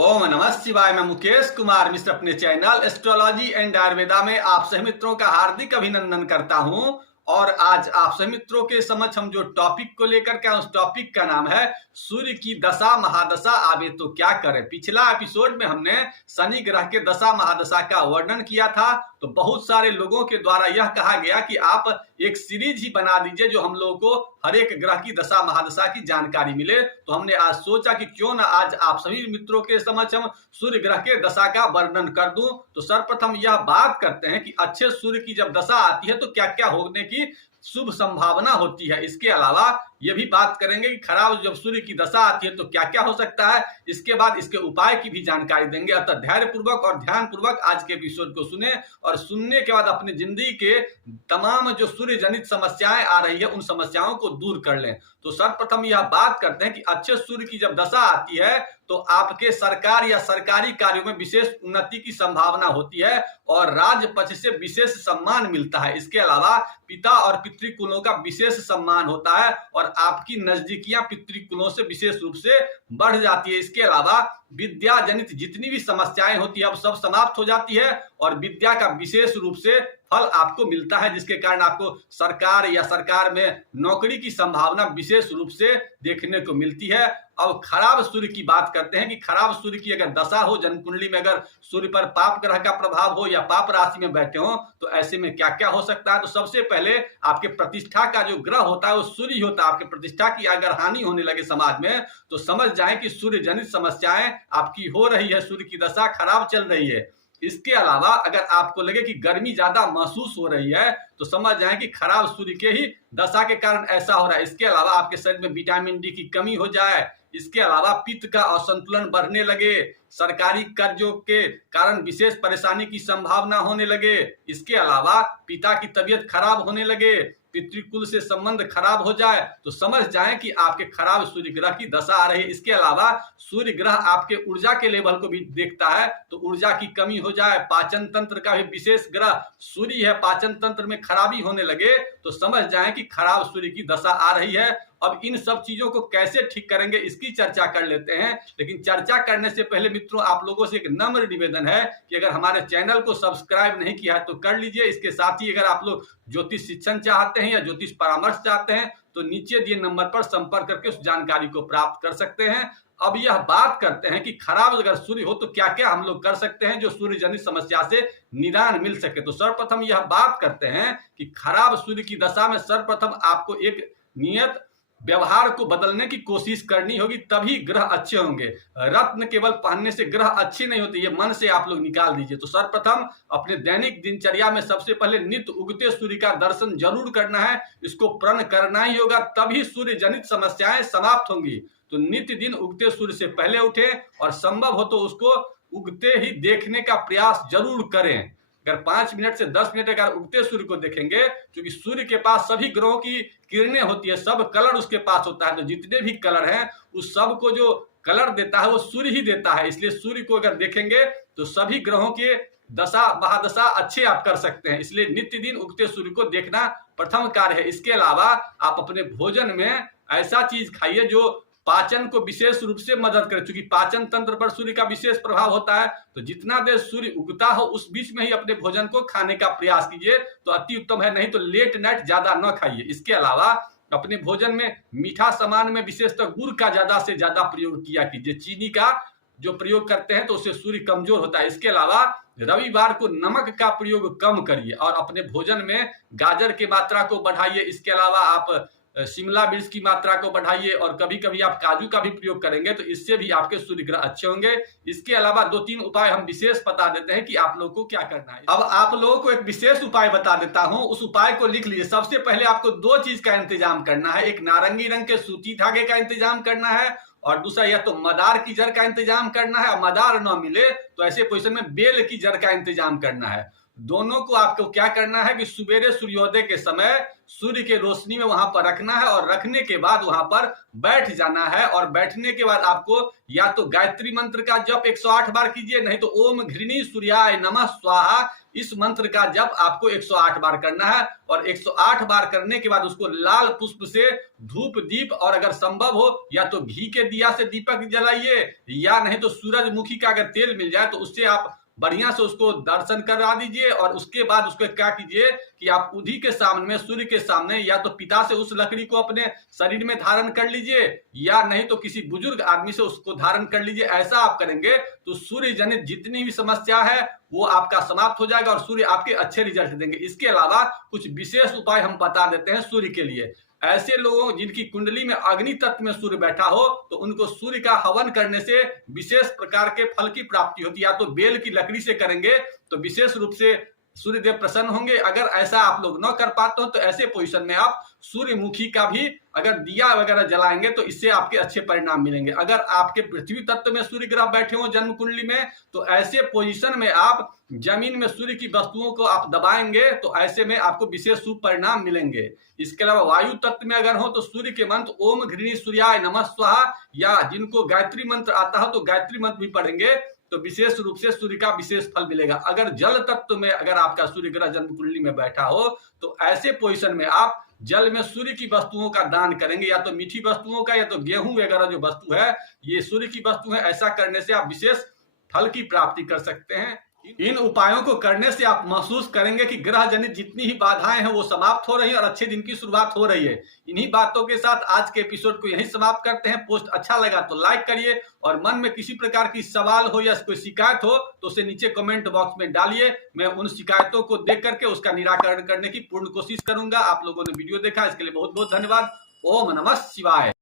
ओम नमः शिवाय। मैं मुकेश कुमार मिश्र अपने चैनल एस्ट्रोलॉजी एंड आयुर्वेदा में आप सभी मित्रों का हार्दिक अभिनंदन करता हूं। और आज आप सभी मित्रों के समक्ष हम जो टॉपिक को लेकर के उस टॉपिक का नाम है सूर्य की दशा महादशा आवे तो क्या करें। पिछला एपिसोड में हमने शनि ग्रह के दशा महादशा का वर्णन किया था, तो बहुत सारे लोगों के द्वारा यह कहा गया कि आप एक सीरीज ही बना दीजिए जो हम लोगों को हर एक ग्रह की दशा महादशा की जानकारी मिले। तो हमने आज सोचा कि क्यों ना आज आप सभी मित्रों के समक्ष हम सूर्य ग्रह के दशा का वर्णन कर दूं। तो सर्वप्रथम यह बात करते हैं कि अच्छे सूर्य की जब दशा आती है तो क्या क्या होने की शुभ संभावना होती है। इसके अलावा यह भी बात करेंगे कि खराब जब सूर्य की दशा आती है तो क्या क्या हो सकता है। इसके बाद इसके उपाय की भी जानकारी देंगे। अतः धैर्य पूर्वक और ध्यान पूर्वक आज के एपिसोड को सुने और सुनने के बाद अपनी जिंदगी के तमाम जो सूर्य जनित समस्याएं आ रही है उन समस्याओं को दूर कर लें। तो सर्वप्रथम यह बात करते हैं कि अच्छे सूर्य की जब दशा आती है तो आपके सरकार या सरकारी कार्यों में विशेष उन्नति की संभावना होती है और राज्य पक्ष से विशेष सम्मान मिलता है। इसके अलावा पिता और पितृकुलों का विशेष सम्मान होता है और आपकी नजदीकियां पितृकुलों से विशेष रूप से बढ़ जाती है। इसके अलावा विद्या जनित जितनी भी समस्याएं होती है अब सब समाप्त हो जाती है और विद्या का विशेष रूप से फल आपको मिलता है, जिसके कारण आपको सरकार या सरकार में नौकरी की संभावना विशेष रूप से देखने को मिलती है। अब खराब सूर्य की बात करते हैं कि खराब सूर्य की अगर दशा हो, जन्म कुंडली में अगर सूर्य पर पाप ग्रह का प्रभाव हो या पाप राशि में बैठे हो तो ऐसे में क्या क्या हो सकता है। तो सबसे पहले आपके प्रतिष्ठा का जो ग्रह होता है वो सूर्य ही होता है। आपके प्रतिष्ठा की अगर हानि होने लगे समाज में तो समझ जाएं कि सूर्य जनित समस्याएं आपकी हो रही है, सूर्य की दशा खराब चल रही है। इसके अलावा अगर आपको लगे कि गर्मी ज्यादा महसूस हो रही है तो समझ जाएं कि खराब सूर्य के ही दशा के कारण ऐसा हो रहा है। इसके अलावा आपके शरीर में विटामिन डी की कमी हो जाए, इसके अलावा पित्त का असंतुलन बढ़ने लगे, सरकारी कर्जों के कारण विशेष परेशानी की संभावना होने लगे, इसके अलावा पिता की तबीयत खराब होने लगे, पितृकुल से संबंध खराब हो जाए तो समझ जाएं कि आपके खराब सूर्य ग्रह की दशा आ रही है। इसके अलावा सूर्य ग्रह आपके ऊर्जा के लेवल को भी देखता है तो ऊर्जा की कमी हो जाए, पाचन तंत्र का भी विशेष ग्रह सूर्य है, पाचन तंत्र में खराबी होने लगे तो समझ जाएं कि खराब सूर्य की दशा आ रही है। अब इन सब चीजों को कैसे ठीक करेंगे इसकी चर्चा कर लेते हैं, लेकिन चर्चा करने से पहले मित्रों आप लोगों से एक नम्र निवेदन है कि अगर हमारे चैनल को सब्सक्राइब नहीं किया है तो कर लीजिए। इसके साथ ही अगर आप लोग ज्योतिष शिक्षण चाहते हैं या ज्योतिष परामर्श चाहते हैं तो नीचे दिए नंबर पर संपर्क करके उस जानकारी को प्राप्त कर सकते हैं। अब यह बात करते हैं कि खराब अगर सूर्य हो तो क्या क्या हम लोग कर सकते हैं जो सूर्य जनित समस्या से निदान मिल सके। तो सर्वप्रथम यह बात करते हैं कि खराब सूर्य की दशा में सर्वप्रथम आपको एक नियत व्यवहार को बदलने की कोशिश करनी होगी, तभी ग्रह अच्छे होंगे। रत्न केवल पहनने से ग्रह अच्छे नहीं होते, ये मन से आप लोग निकाल दीजिए। तो सर्वप्रथम अपने दैनिक दिनचर्या में सबसे पहले नित्य उगते सूर्य का दर्शन जरूर करना है, इसको प्रण करना ही होगा, तभी सूर्य जनित समस्याएं समाप्त होंगी। तो नित्य दिन उगते सूर्य से पहले उठे और संभव हो तो उसको उगते ही देखने का प्रयास जरूर करें। अगर 5 मिनट से 10 मिनट अगर उगते सूर्य को देखेंगे, क्योंकि सूर्य के पास सभी ग्रहों की किरणें होती है, सब कलर उसके पास होता है, तो जितने भी कलर हैं उस सब को जो कलर देता है वो सूर्य ही देता है। इसलिए सूर्य को अगर देखेंगे तो सभी ग्रहों के दशा महादशा अच्छे आप कर सकते हैं। इसलिए नित्य दिन उगते सूर्य को देखना प्रथम कार्य है। इसके अलावा आप अपने भोजन में ऐसा चीज खाइए जो पाचन को विशेष रूप से मदद करे, क्योंकि पाचन तंत्र पर सूर्य का विशेष प्रभाव होता है। तो जितना देर सूर्य उगता हो उस बीच में ही अपने भोजन को खाने का प्रयास कीजिए तो अति उत्तम है, नहीं तो लेट नाइट ज्यादा न खाइए। इसके अलावा अपने भोजन में मीठा सामान में विशेषतः गुड़ का ज्यादा से ज्यादा प्रयोग किया कीजिए। चीनी का जो प्रयोग करते हैं तो उससे सूर्य कमजोर होता है। इसके अलावा रविवार को नमक का प्रयोग कम करिए और अपने भोजन में गाजर की मात्रा को बढ़ाइए। इसके अलावा आप शिमला मिर्च की मात्रा को बढ़ाइए और कभी कभी आप काजू का भी प्रयोग करेंगे तो इससे भी आपके सूर्य ग्रह अच्छे होंगे। इसके अलावा 2-3 उपाय हम विशेष बता देते हैं कि आप लोगों को क्या करना है। अब आप लोगों को एक विशेष उपाय बता देता हूं, उस उपाय को लिख लीजिए। सबसे पहले आपको 2 चीज का इंतजाम करना है, एक नारंगी रंग के सूती धागे का इंतजाम करना है और दूसरा या तो मदार की जड़ का इंतजाम करना है। और मदार न मिले तो ऐसे पोजीशन में बेल की जड़ का इंतजाम करना है। दोनों को आपको क्या करना है कि सुबेरे सूर्योदय के समय सूर्य के रोशनी में वहां पर रखना है और रखने के बाद वहां पर बैठ जाना है। और बैठने के बाद आपको या तो गायत्री मंत्र का जप 108 बार कीजिए, नहीं तो ओम घृणी सूर्याय नमः स्वाहा इस मंत्र का जप आपको 108 बार करना है। और 108 बार करने के बाद उसको लाल पुष्प से धूप दीप और अगर संभव हो या तो घी के दिया से दीपक जलाइए या नहीं तो सूरजमुखी का अगर तेल मिल जाए तो उससे आप बढ़िया से उसको दर्शन करा दीजिए। और उसके बाद उसको क्या कीजिए कि आप उधी के सामने सूर्य के सामने या तो पिता से उस लकड़ी को अपने शरीर में धारण कर लीजिए या नहीं तो किसी बुजुर्ग आदमी से उसको धारण कर लीजिए। ऐसा आप करेंगे तो सूर्य जनित जितनी भी समस्या है वो आपका समाप्त हो जाएगा और सूर्य आपके अच्छे रिजल्ट देंगे। इसके अलावा कुछ विशेष उपाय हम बता देते हैं सूर्य के लिए। ऐसे लोगों जिनकी कुंडली में अग्नि तत्व में सूर्य बैठा हो तो उनको सूर्य का हवन करने से विशेष प्रकार के फल की प्राप्ति होती है। या तो बेल की लकड़ी से करेंगे तो विशेष रूप से सूर्यदेव प्रसन्न होंगे। अगर ऐसा आप लोग न कर पाते हो तो ऐसे पोजीशन में आप सूर्यमुखी का भी अगर दिया वगैरह जलाएंगे तो इससे आपके अच्छे परिणाम मिलेंगे। अगर आपके पृथ्वी तत्व में सूर्य ग्रह बैठे हो जन्म कुंडली में तो ऐसे पोजीशन में आप जमीन में सूर्य की वस्तुओं को आप दबाएंगे तो ऐसे में आपको विशेष शुभ परिणाम मिलेंगे। इसके अलावा वायु तत्व में अगर हो तो सूर्य के मंत्र ओम घृणी सूर्याय नमः स्वाहा या जिनको गायत्री मंत्र आता हो तो गायत्री मंत्र भी पढ़ेंगे तो विशेष रूप से सूर्य का विशेष फल मिलेगा। अगर जल तत्व में अगर आपका सूर्य ग्रह जन्म कुंडली में बैठा हो तो ऐसे पोजीशन में आप जल में सूर्य की वस्तुओं का दान करेंगे, या तो मीठी वस्तुओं का या तो गेहूं वगैरह जो वस्तु है ये सूर्य की वस्तु है। ऐसा करने से आप विशेष फल की प्राप्ति कर सकते हैं। इन उपायों को करने से आप महसूस करेंगे कि ग्रह जनित जितनी ही बाधाएं हैं वो समाप्त हो रही हैं और अच्छे दिन की शुरुआत हो रही है। इन्हीं बातों के साथ आज के एपिसोड को यहीं समाप्त करते हैं। पोस्ट अच्छा लगा तो लाइक करिए और मन में किसी प्रकार की सवाल हो या कोई शिकायत हो तो उसे नीचे कमेंट बॉक्स में डालिए। मैं उन शिकायतों को देख करके उसका निराकरण करने की पूर्ण कोशिश करूंगा। आप लोगों ने वीडियो देखा इसके लिए बहुत बहुत धन्यवाद। ओम नमः शिवाय।